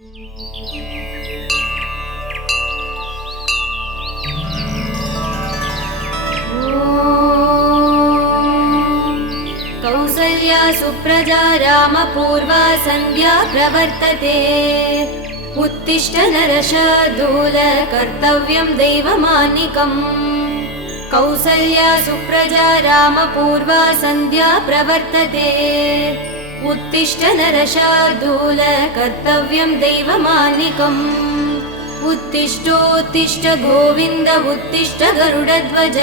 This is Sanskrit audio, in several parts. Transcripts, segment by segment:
कौसल्या सुप्रजा रामपूर्वा सन्ध्या प्रवर्तते। उत्तिष्ठ नरशार्दूल कर्तव्यं दैवमान्निकम्। कौसल्या सुप्रजा रामपूर्वा सन्ध्या प्रवर्तते। उत्तिष्ठ नरशार्दूल कर्तव्यं दैवमान्निकम्। उत्तिष्ठोत्तिष्ठ गोविन्द उत्तिष्ठ गरुडध्वज।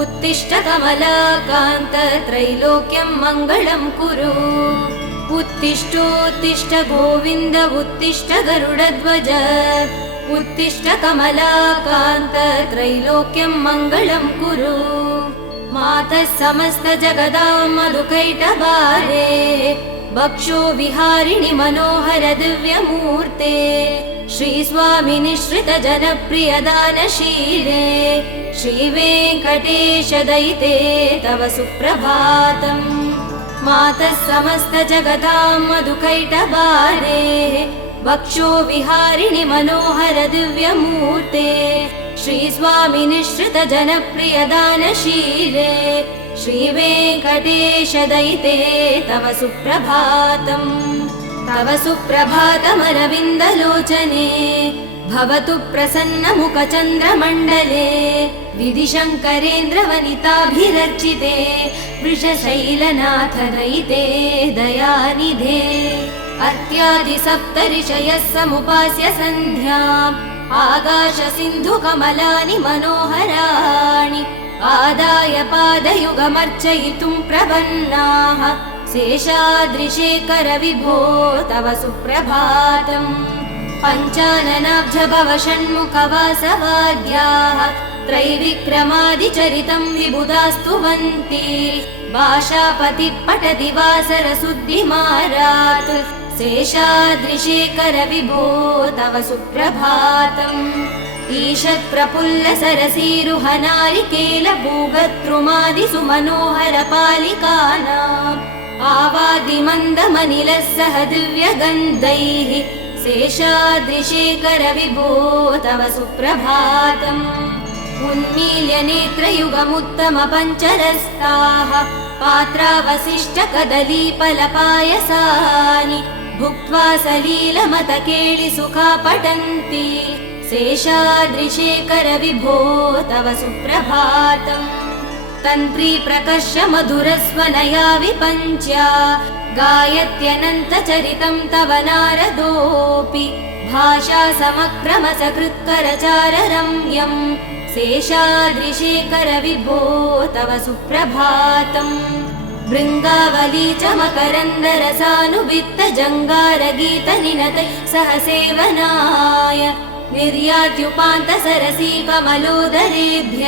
उत्तिष्ठ कमलाकान्त त्रैलोक्यं मङ्गलं कुरु। उत्तिष्ठोत्तिष्ठ गोविन्द उत्तिष्ठ गरुडध्वज। उत्तिष्ठ कमलाकान्त त्रैलोक्यं मङ्गलं कुरु। मातः समस्त जगदां मधुकैटभारे। वक्षो विहारिणि मनोहर दिव्यमूर्ते। श्रीस्वामि निःश्रित जनप्रिय दानशीले। श्रीवेङ्कटेश दयिते तव सुप्रभातम्। मातः समस्त जगदां मधुकैटभारे। वक्षो विहारिणि मनोहर दिव्यमूर्ते। श्रीस्वामि निःश्रित जनप्रिय दानशीले। श्रीवेङ्कटेश दयिते तव सुप्रभातम्। तव सुप्रभातमरविन्दलोचने। भवतु प्रसन्नमुखचन्द्रमण्डले। विधिशङ्करेन्द्रवनिताभिरर्चिते। वृषशैलनाथ दयिते दयानिधे। अर्त्यादिसप्तऋषयः समुपास्य सन्ध्याम्। आकाश सिन्धु कमलानि मनोहराणि। आदाय पादयुगमर्चयितुं प्रपन्नाः। शेषाद्रिशेखर विभो तव सुप्रभातम्। पञ्चाननाब्ज भव षण्मुख वासवाद्याः। त्रैविक्रमादिचरितं विबुधास्तुवन्ति। भाषापति पठति वासरशुद्धिमारात्। शेषाद्रिशेखर विभो तव सुप्रभातम्। ईषत् प्रफुल्ल सरसीरुहनारिकेल भूगद्रुमादिसु मनोहर पालिकानाम्। आवादिमन्दमनिलः सह दिव्यगन्धैः। शेषाद्रिशेखर विभो तव सुप्रभातम्। उन्मील्य नेत्रयुगमुत्तम पञ्चरस्ताः। पात्रावशिष्ट कदलीफलपायसानि। भुक्त्वा सलीलमतकेळि सुखा पठन्ति। शेषाद्रिशेखर विभो तव सुप्रभातम्। तन्त्री प्रकर्ष मधुरस्वनया विपञ्च्या। गायत्यनन्तचरितं तव नारदोऽपि। भाषा समक्रम सकृत्करचार रम्यम्। शेषाद्रिशेखर विभो तव सुप्रभातम्। भृङ्गावली च मकरन्दरसानुवित्त जङ्गारगीत निनतैः सह सेवनाय। निर्यात्युपान्त सरसी कमलोदरेभ्य।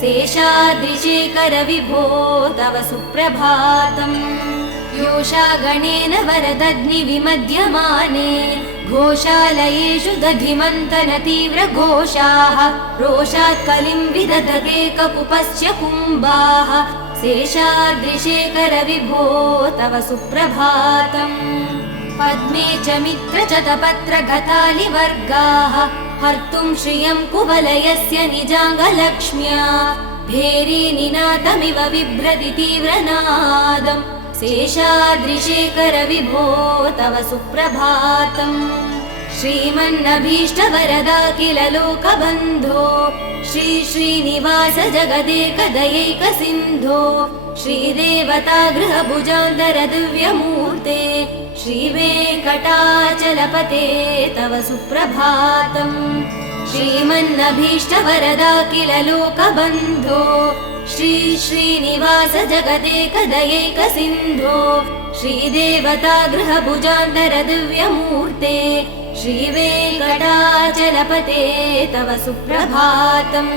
शेषाद्रिशेखर विभो तव सुप्रभातम्। योषा गणेन वरदग्नि विमध्यमाने। घोषालयेषु दधिमन्तन तीव्र घोषाः। रोषात् कलिं विदधते ककुपश्च कुम्भाः। शेषाद्रिशेखर विभो तव सुप्रभातम्। पद्मे च मित्र च तपत्र गतालिवर्गाः। हर्तुं श्रियं कुवलयस्य निजाङ्गलक्ष्म्या। भेरी निनादमिव बिभ्रति तीव्रनादम्। शेषाद्रिशेखर विभो तव सुप्रभातम्। श्रीमन्नभीष्टवरदाखिल लोकबन्धो। श्री श्रीनिवास जगदेकदयैक सिन्धो। श्रीदेवता गृहभुजान्तर दिव्यमूर्ते। श्रीवेङ्कटाचलपते तव सुप्रभातम्। श्रीमन्नभीष्टवरदाखिल लोकबन्धो। श्री श्रीनिवास जगदेकदयैक सिन्धो। श्रीदेवता गृहभुजान्तर दिव्यमूर्ते। श्रीवेङ्कटाचलपते तव सुप्रभातम्।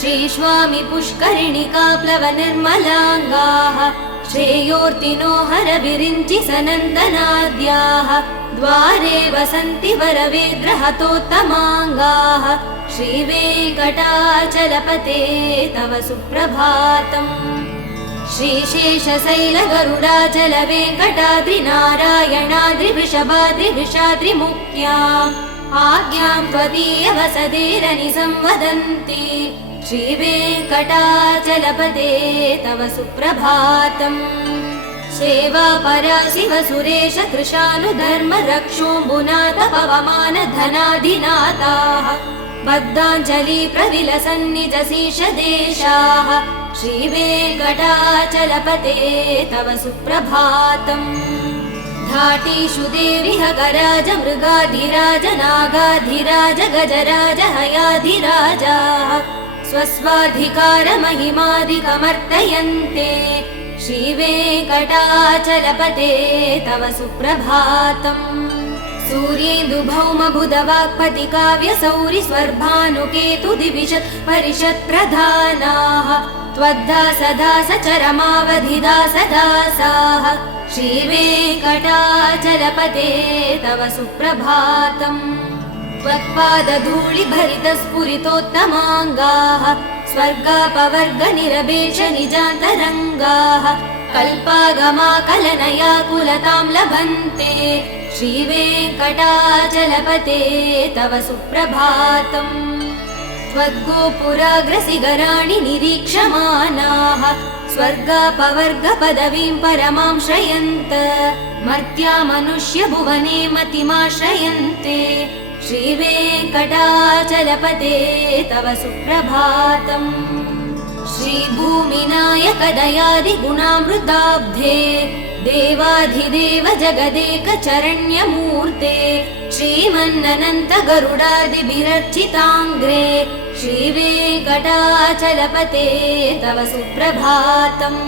श्रीस्वामि पुष्करिणिका प्लव निर्मलाङ्गाः। श्रेयोर्तिनो हर विरिञ्चि सनन्दनाद्याः। द्वारे वसन्ति वरवेद्रहतोत्तमाङ्गाः। श्रीवेङ्कटाचलपते तव सुप्रभातम्। श्रीशेषशैलगरुडाचल वेङ्कटाद्रिनारायणाद्रिवृषभाद्रिवृषाद्रिमुख्या आज्ञां त्वदीयवसतेरनिसंवदन्ति श्रीवेङ्कटाचलपते तव सुप्रभातम्। सेवा परा शिव सुरेश कृशानुधर्म रक्षोऽम्बुनाथ पवमान धनाधिनाथाः बद्धाञ्जलि प्रविलसन्निजशीष देशाः श्रीवेङ्कटाचलपते तव सुप्रभातम्। धाटीषु देविह गराज मृगाधिराज नागाधिराज गजराज हयाधिराजाः स्वस्वाधिकार महिमादिकमर्तयन्ते श्रीवेङ्कटाचलपते तव सुप्रभातम्। सूर्येन्दुभौमबुधवाक्पति काव्यसौरि स्वर्भानुकेतु दिविशत् परिषत् प्रधानाः त्वद्दासदास चरमावधिदासदासाः श्रीवेङ्कटाचलपते तव सुप्रभातम्। त्वत्पादधूलिभरितस्फुरितोत्तमाङ्गाः स्वर्गापवर्गनिरपेक्ष निजान्तरङ्गाः कल्पागमाकलनयाकुलतां लभन्ते श्रीवेङ्कटाचलपते तव सुप्रभातम्। त्वद्गोपुराग्रसिगराणि निरीक्षमाणाः स्वर्गापवर्गपदवीं परमां श्रयन्त मर्त्या मनुष्य भुवने मतिमाश्रयन्ते श्रीवेङ्कटाचलपते तव सुप्रभातम्। श्रीभूमिनायक दयादिगुणामृताब्धे देवाधिदेव जगदेकचरण्यमूर्ते श्रीमन्ननन्त गरुडादिभिरर्चिताङ्ग्रे श्रीवेङ्कटाचलपते तव सुप्रभातम्।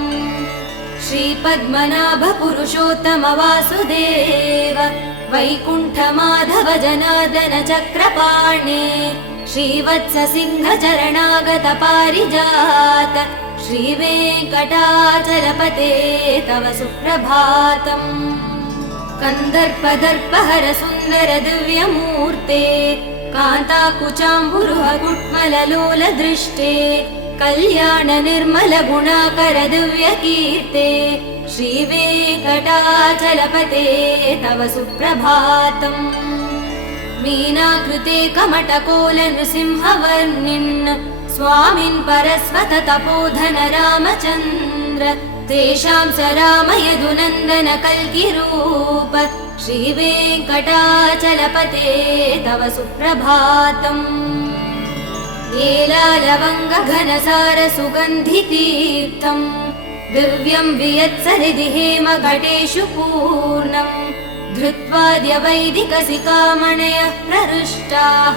श्रीपद्मनाभ पुरुषोत्तम वासुदेव वैकुण्ठमाधव जनार्दन चक्रपाणे श्रीवत्स सिंह चरणागत पारिजात श्रीवेङ्कटाचलपते तव सुप्रभातम्। कन्दर्पदर्पहर सुन्दर दिव्यमूर्ते कान्ताकुचाम्बुरुह कुट्मललोल दृष्टे कल्याण निर्मल गुणाकर दिव्यकीर्ते श्रीवेङ्कटाचलपते तव सुप्रभातम्। मीनाकृते कमटकोल नृसिंहवर्णिन् स्वामिन् परस्वत तपोधन रामचन्द्र तेषां स राम यदुनन्दन कल्किरूप श्रीवेङ्कटाचलपते तव सुप्रभातम्। एलालवङ्ग घनसार सुगन्धितीर्थम् दिव्यं वियत्सरिदि हेम घटेषु पूर्णम् धृत्वाद्य वैदिकसिकामणयः प्रहृष्टाः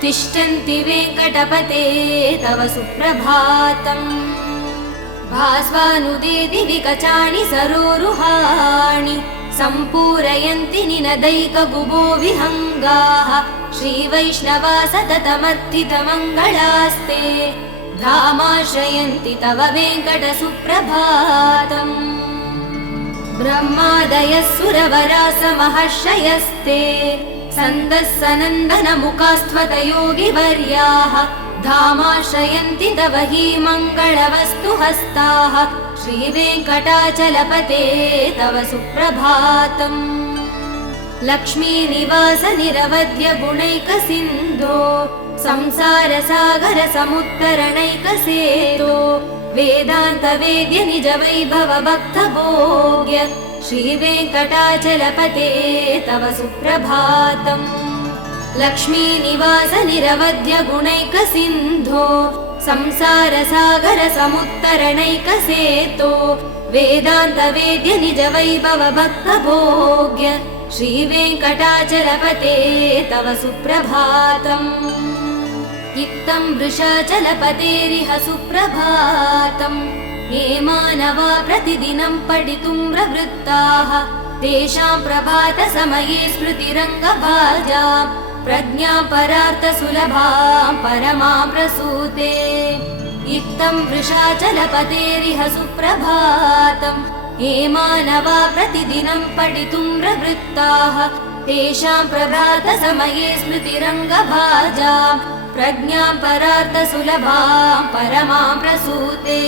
तिष्ठन्ति वेङ्कटपते तव सुप्रभातम्। भास्वानुदेति विकचानि सरोरुहाणि सम्पूरयन्ति निनदैकगुबो विहङ्गाः श्रीवैष्णवा सततमर्थितमङ्गलास्ते धामाश्रयन्ति तव वेङ्कट सुप्रभातम्। ब्रह्मादयः सुरवरास महर्षयस्ते सन्दः सनन्दन मुखास्त्वत योगिवर्याः धामाश्रयन्ति तव हि मङ्गलवस्तु हस्ताः श्रीवेङ्कटाचलपते तव सुप्रभातम्। लक्ष्मीनिवास निरवध्य गुणैकसिन्धो संसार सागर समुत्तरणैकसेतो वेदान्त वेद्य निज वैभव भक्त भोग्य श्रीवेङ्कटाचलपते तव सुप्रभातम्। लक्ष्मीनिवास निरवध्य गुणैकसिन्धो संसार सागर समुत्तरणैकसेतो वेदान्त वेद्य निज वैभव भक्त भोग्य श्रीवेङ्कटाचलपते तव सुप्रभातम्। इत्थं वृषाचलपतेरिह सुप्रभातम्। ये मानवा प्रतिदिनं पठितुं प्रवृत्ताः तेषां प्रभात समये स्मृतिरङ्गभाजां प्रज्ञां परार्थ सुलभां परमां प्रसूते। इत्थं वृषाचलपतेरिह सुप्रभातम्। ये मानवा प्रतिदिनं पठितुं प्रवृत्ताः तेषां प्रभात समये स्मृतिरङ्गभाजां प्रज्ञां परार्थ सुलभां परमां प्रसूते।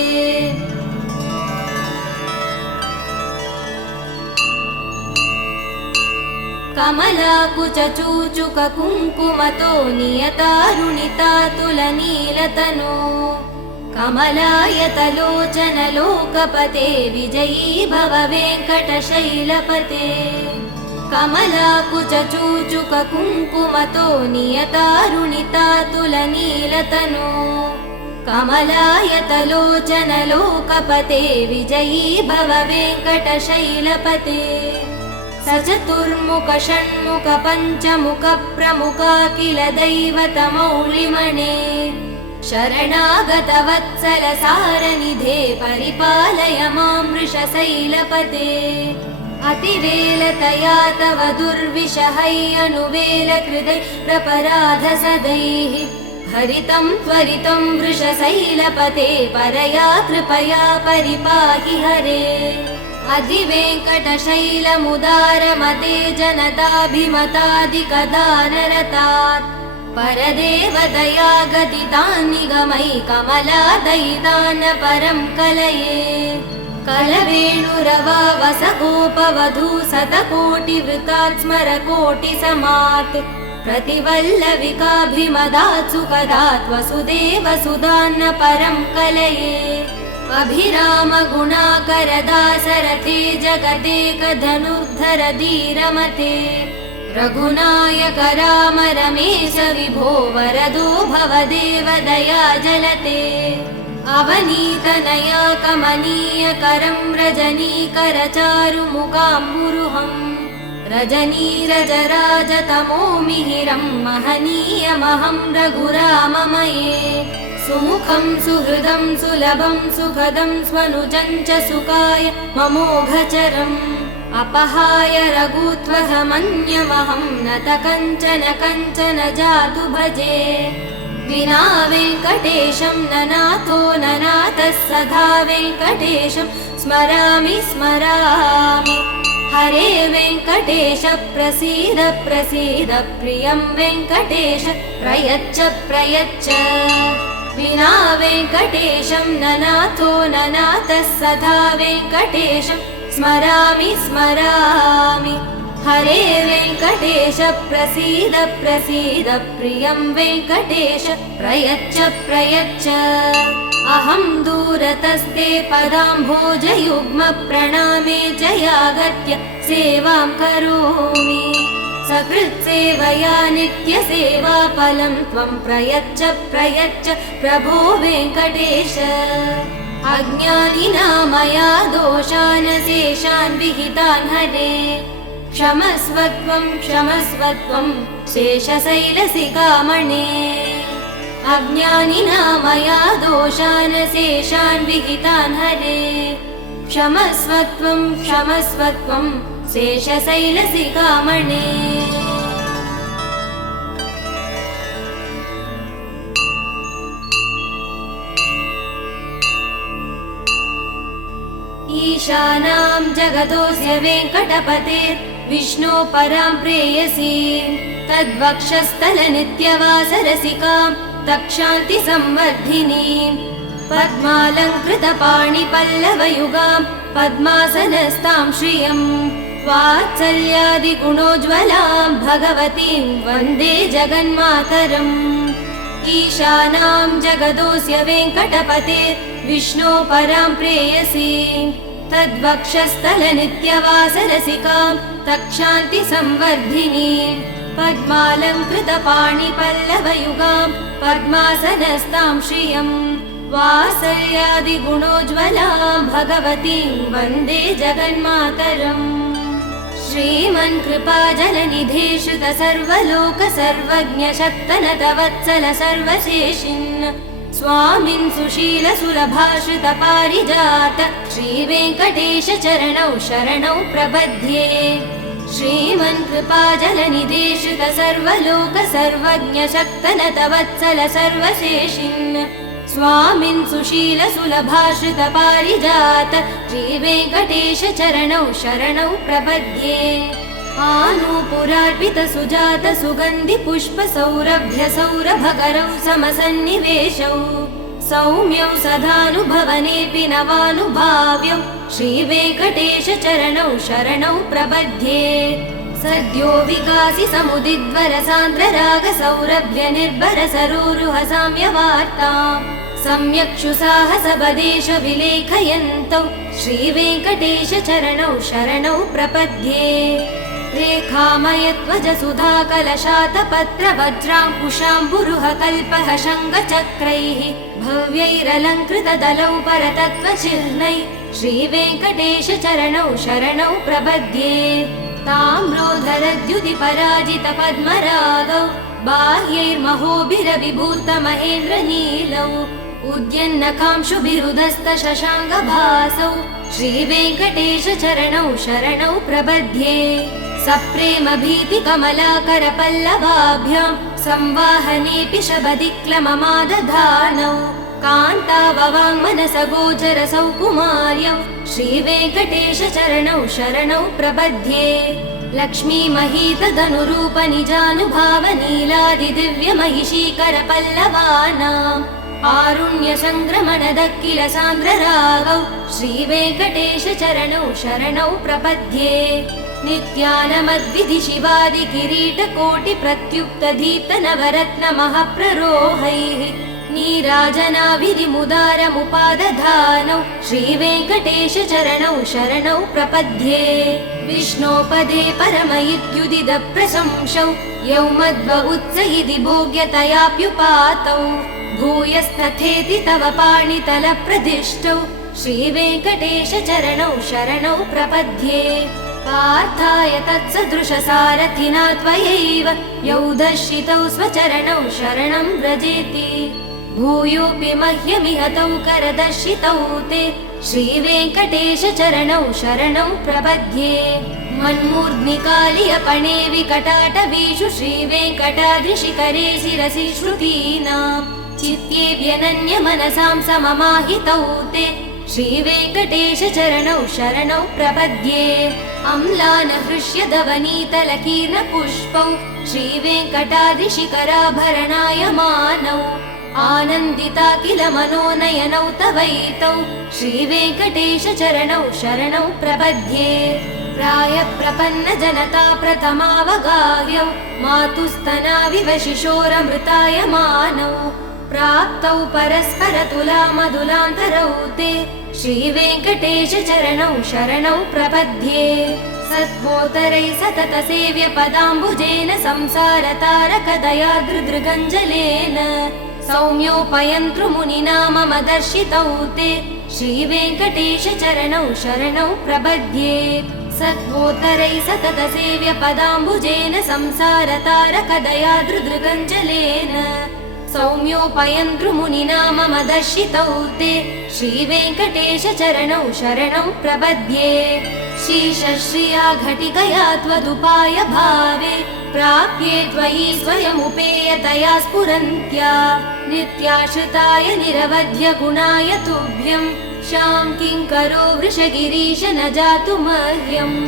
कमलाकुचूचुक कुङ्कुमतो नियतारुणितातुलनीलतनो कमलायतलोचन लोकपते विजयी भव वेङ्कटशैलपते कमलाकुचूचुक कुङ्कुमतो नियतारुणितातुलनीलतनो कमलायतलोचन लोकपते विजयी भव वेङ्कटशैलपते सचतुर्मुख षण्मुख पञ्चमुख प्रमुखाखिल दैवतमौलिमणे शरणागतवत्सल सारनिधे परिपालय मां वृषशैलपते अतिवेलतया तव दुर्विषहैयनुवेलकृदै प्रपराधसदैः हरितं त्वरितं वृषशैलपते परया कृपया परिपाहि हरे अधिवेङ्कटशैलमुदारमते जनताभिमतादिकदानरतात् परदेवदया गदितान् निगमै कमलादयितान् परं कलये कलवेणुरवावसगोपवधू शतकोटिवृतात् स्मरकोटिसमात् प्रतिवल्लविकाभिमदात् सुखदात् वसुदेवसुधान्न परं कलये अभिराम गुणाकरदासरथे जगदेकधनुर्धर धीरमते रघुनायक राम रमेश विभो वरदो भवदेव दया जलते अवनीतनया कमनीय करं रजनीकर चारुमुखाम्बुरुहं रजनीरजराजतमो मिहिरं महनीयमहं रघुराममये सुमुखं सुहृदं सुलभं सुखदं स्वनुजं च सुखाय ममोघचरम् अपहाय रघुत्वहमन्यमहं नत कञ्चन कञ्चन जातु भजे विना वेङ्कटेशं ननाथो ननाथः सदा वेङ्कटेशं स्मरामि स्मरामि हरे वेङ्कटेश प्रसीद प्रसीद प्रियं वेङ्कटेश प्रयच्छ प्रयच्छ विना वेङ्कटेशं ननाथो ननाथः सदा वेङ्कटेशं स्मरामि स्मरामि हरे वेङ्कटेश प्रसीद प्रसीद प्रियं वेङ्कटेश प्रयच्छ प्रयच्छ अहं दूरतस्ते पदाम्भोजयुग्म प्रणामे जयागत्य सेवां करोमि सकृत्सेवया नित्यसेवाफलं त्वं प्रयच्छ प्रयच्छ प्रभो वेङ्कटेश अज्ञानिना मया दोषान् शेषान् विहितान् हरे क्षमस्व त्वं शेषशैलशिखामणे अज्ञानिना मया दोषान् शेषान् विहितान् हरे क्षमस्व त्वं शेषशैलशिखामणे ईशानां जगतोऽस्य वेङ्कटपतेर् विष्णो परां प्रेयसी तद्वक्षस्थलनित्यवासरसिकां तक्षान्ति संवर्धिनीं पद्मालङ्कृतपाणिपल्लवयुगां पद्मासनस्तां श्रियं वात्सल्यादिगुणोज्ज्वलां भगवतीं वन्दे जगन्मातरम् ईशानां जगतोऽस्य वेङ्कटपतेर् विष्णो परां प्रेयसी तद्वक्षस्थलनित्यवासरसिकां तक्षान्ति संवर्धिनीं पद्मालङ्कृतपाणिपल्लवयुगां पद्मासनस्तां श्रियं वात्सल्यादिगुणोज्ज्वलां भगवतीं वन्दे जगन्मातरम् श्रीमन्कृपाजलनिधे श्रुत सर्वलोक सर्वज्ञ शक्तनतवत्सल सर्वशेषिन् स्वामिन् सुशील सुलभाश्रित पारिजात श्रीवेङ्कटेश चरणौ शरणौ प्रपद्ये श्रीमन्कृपाजलनिधे श्रुत सर्वलोक सर्वज्ञ शक्तनतवत्सल सर्वशेषिन् स्वामिन् सुशील सुलभाश्रित पारिजात श्रीवेङ्कटेश चरणौ शरणौ प्रपद्ये आनूपुरार्पित सुजात सुगन्धि पुष्प सौरभ्य सौरभकरौ समसन्निवेशौ सौम्यौ सदानुभवनेऽपि नवानुभाव्यौ श्रीवेङ्कटेश चरणौ शरणौ प्रपद्ये सद्यो विकासि समुदिद्वर सान्द्र राग सौरभ्य निर्भर सरोरुह साम्यवार्ताम् सम्यक्षु साहस बदेश विलेखयन्तौ श्रीवेङ्कटेश चरणौ शरणौ प्रपद्ये रेखामयध्वज सुधा कलशातपत्र वज्राङ्कुशाम्बुरुह कल्पः शङ्खचक्रैः भव्यैरलङ्कृत दलौ परतत्त्वचिह्नैः श्रीवेङ्कटेश चरणौ शरणौ प्रपद्ये ताम्रोधरद्युति पराजित पद्मरागौ बाह्यैर्महोभिरविभूत महेन्द्रनीलौ उद्यन्नकांशुभिरुदस्त शशाङ्गभासौ श्रीवेङ्कटेश चरणौ शरणौ प्रपद्ये सप्रेम भीति कमलाकर पल्लवाभ्यां संवाहनेऽपि शबदिक्लममादधानौ कान्ताववाङ्मनस गोचर सौकुमार्यौ श्रीवेङ्कटेश चरणौ शरणौ प्रपद्ये लक्ष्मी महीतदनुरूप निजानुभाव नीलादिदिव्यमहिषीकर पल्लवानाम् आरुण्य संक्रमण दक्किल सान्द्र रागौ श्रीवेङ्कटेश चरणौ शरणौ प्रपद्ये नित्यानमद्विधि शिवादि किरीट कोटि प्रत्युक्त दीप्त नवरत्न महप्ररोहैः नीराजनाभिरिमुदारमुपादधानौ श्रीवेङ्कटेश चरणौ शरणौ प्रपद्ये विष्णोपदे परम इत्युदित प्रशंसौ यौ मध्व उत्स इति भोग्यतयाप्युपातौ भूयस्तथेति तव पाणितल प्रदिष्टौ श्रीवेङ्कटेश चरणौ शरणौ प्रपद्ये पार्थाय तत्सदृश सारथिना त्वयैव यौ दर्शितौ स्वचरणौ शरणं व्रजेति भूयोऽपि मह्यमिह तौ करदर्शितौ ते श्रीवेङ्कटेश चरणौ शरणौ प्रपद्ये मन्मूर्ध्निकालियपणे विकटाटवीषु श्रीवेङ्कटाद्रिशिखरे शिरसि श्रुतीनाम् चित्तेऽप्यनन्य मनसां सममाहितौ ते श्रीवेङ्कटेश चरणौ शरणौ प्रपद्ये अम्लान हृष्यदवनीतलकीर्ण पुष्पौ श्रीवेङ्कटाद्रिशिखराभरणायमानौ आनन्दिता किल मनोनयनौ तवैतौ श्रीवेङ्कटेश चरणौ शरणौ प्रपद्ये प्रायप्रपन्न जनता प्रथमावगाह्यौ मातुस्तनाविव शिशोरमृतायमानौ प्राप्तौ परस्पर तुलामधुलान्तरौ ते श्रीवेङ्कटेश चरणौ शरणौ प्रपद्ये सत्वोत्तरै सतत सेव्य पदाम्बुजेन संसारतारकदयादृदृगञ्जलेन सौम्योपयन्तृमुनिना मम दर्शितौ ते श्रीवेङ्कटेश चरणौ शरणौ प्रपद्ये सत्वोत्तरै सतत सेव्य पदाम्बुजेन संसारतारकदयादृदृगञ्जलेन सौम्योपयन्तृमुनिना मम दर्शितौ ते श्रीवेङ्कटेश चरणौ शरणौ प्रपद्ये शीशश्रिया घटिकया त्वदुपाय भावे प्राप्ये त्वयि स्वयमुपेयतया स्फुरन्त्या नित्याश्रिताय निरवध्य गुणाय तुभ्यं शां किङ्करो वृषगिरीश न जातु मह्यम्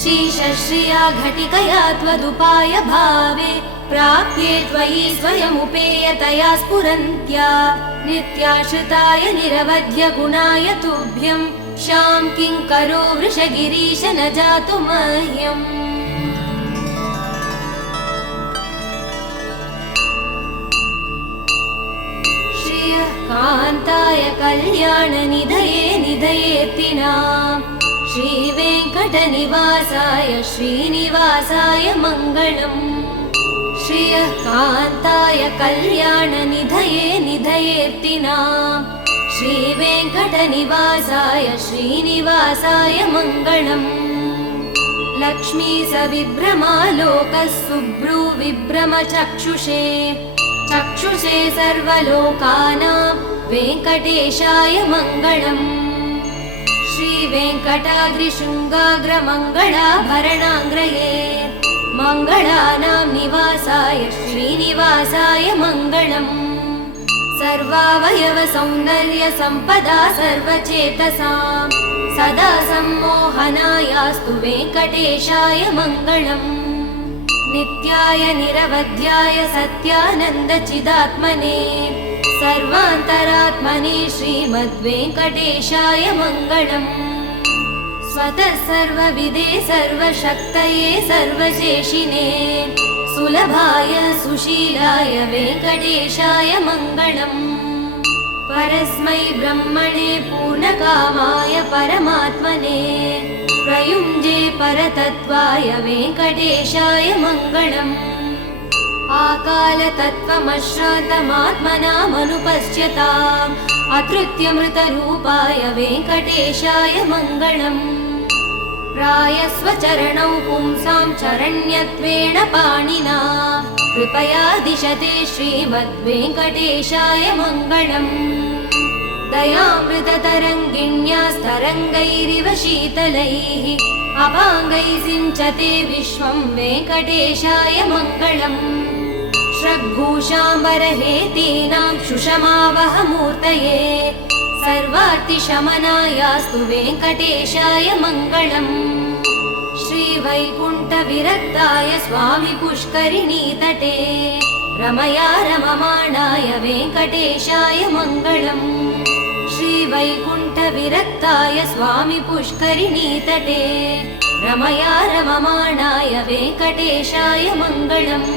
शीशश्रिया घटिकया त्वदुपाय भावे प्राप्ये त्वयि स्वयमुपेयतया स्फुरन्त्या नित्याश्रिताय निरवध्य गुणाय तुभ्यं शां किङ्करो वृषगिरीश न जातु मह्यम् श्रियः कान्ताय कल्याणनिधये निधयेऽर्तिनाम् श्रीवेङ्कटनिवासाय श्रीनिवासाय मङ्गलम् श्रियः कान्ताय कल्याणनिधये निधयेऽर्तिनाम् श्रीवेङ्कटनिवासाय श्रीनिवासाय मङ्गलम् लक्ष्मी सविभ्रमालोकः सुभ्रूविभ्रम चक्षुषे चक्षुषे सर्वलोकानां वेङ्कटेशाय मङ्गलम् श्रीवेङ्कटाद्रिशृङ्गाग्रमङ्गलाभरणाङ्ग्रये मङ्गलानां निवासाय श्रीनिवासाय मङ्गलम् सर्वावयव सौन्दर्य सम्पदा सर्वचेतसां सदा सम्मोहनायास्तु वेङ्कटेशाय मङ्गलम् नित्याय निरवध्याय सत्यानन्द चिदात्मने सर्वान्तरात्मने श्रीमद्वेङ्कटेशाय मङ्गलम् स्वतः सर्वविदे सर्वशक्तये सर्वशेषिने सुलभाय सुशीलाय वेङ्कटेशाय मङ्गलम् परस्मै ब्रह्मणे पूर्णकामाय परमात्मने प्रयुञ्जे परतत्त्वाय वेङ्कटेशाय मङ्गलम् आकालतत्त्वमश्रान्तमात्मनामनुपश्यताम् अतृत्यमृतरूपाय वेङ्कटेशाय मङ्गलम् प्रायस्वचरणौ पुंसां चरण्यत्वेन पाणिना कृपया दिशते श्रीमद्वेङ्कटेशाय मङ्गलम् दयामृततरङ्गिण्यास्तरङ्गैरिव शीतलैः अपाङ्गैः सिञ्चते विश्वं वेङ्कटेशाय मङ्गलम् श्रग्भूषाम्बरहेतीनां सुषमावहमूर्तये सर्वातिशमनायास्तु वेङ्कटेशाय मङ्गलम् श्रीवैकुण्ठविरक्ताय स्वामि पुष्करिणीतटे रमया रममाणाय वेङ्कटेशाय मङ्गलम् श्रीवैकुण्ठविरक्ताय स्वामि पुष्करिणीतटे रमया रममाणाय वेङ्कटेशाय मङ्गलम्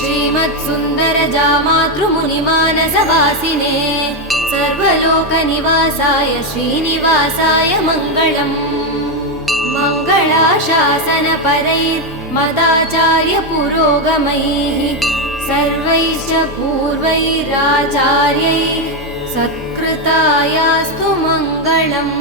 श्रीमत्सुन्दरजामातृमुनिमानसवासिने सर्वलोकनिवासाय श्रीनिवासाय मङ्गलम् मङ्गलाशासनपरैर्मदाचार्यपुरोगमैः सर्वैश्च पूर्वैराचार्यैः सत्कृतायास्तु मङ्गलम्।